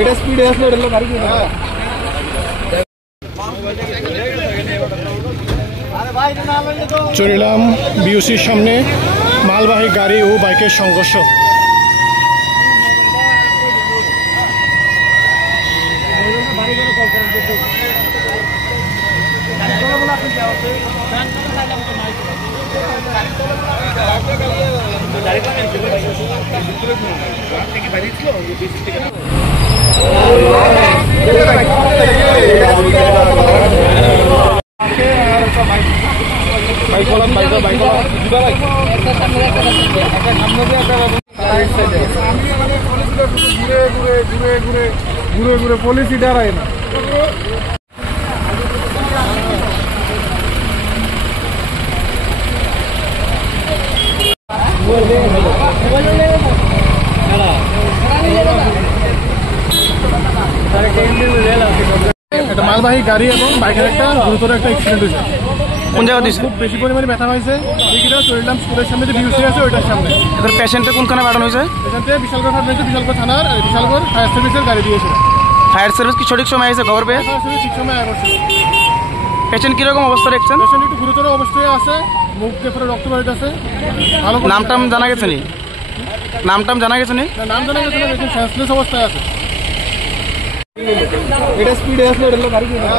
এটা স্পিডে আসলে এটা গাড়ি কি না চলিলাম বিউসির সামনে মালবাহী গাড়ি ও বাইকের সংঘর্ষ। ঘুরে ঘুরে পুলিশই দাঁড়ায় না। একটা মালবাহী গাড়ি এবং বাইকের একটা গুরুতর একটা অ্যাক্সিডেন্ট হয়েছে। কোন জায়গা দিয়েছে? খুব বেশি পরিমাণে ব্যথা হয়েছে। এইটা চলিলাম স্কুলের সামনে যে বিউসি আছে ওইটার সামনে। এবার পেশেন্টে কোনখানে পাঠানো হয়েছে? এখান থেকে বিশালগড় বিশালগড় থানার বিশালগড় ফায়ার সার্ভিসের গাড়ি দিয়েছিল। ফায়ার সার্ভিস কি সঠিক সময় এসে খবর পেয়ে? ফায়ার সার্ভিস ঠিক সময় আসছে। পেশেন্ট কিরকম অবস্থা দেখছেন? পেশেন্ট একটু গুরুতর অবস্থায় আছে, মুখ দিয়ে পুরো রক্ত বেরোতেছে। ভালো নামটাম জানা গেছে নি? নামটাম জানা গেছে নি? নাম জানা গেছে না, সেন্সলেস অবস্থায় আছে। এটা স্পিডে আসলে এটা গাড়ি কি না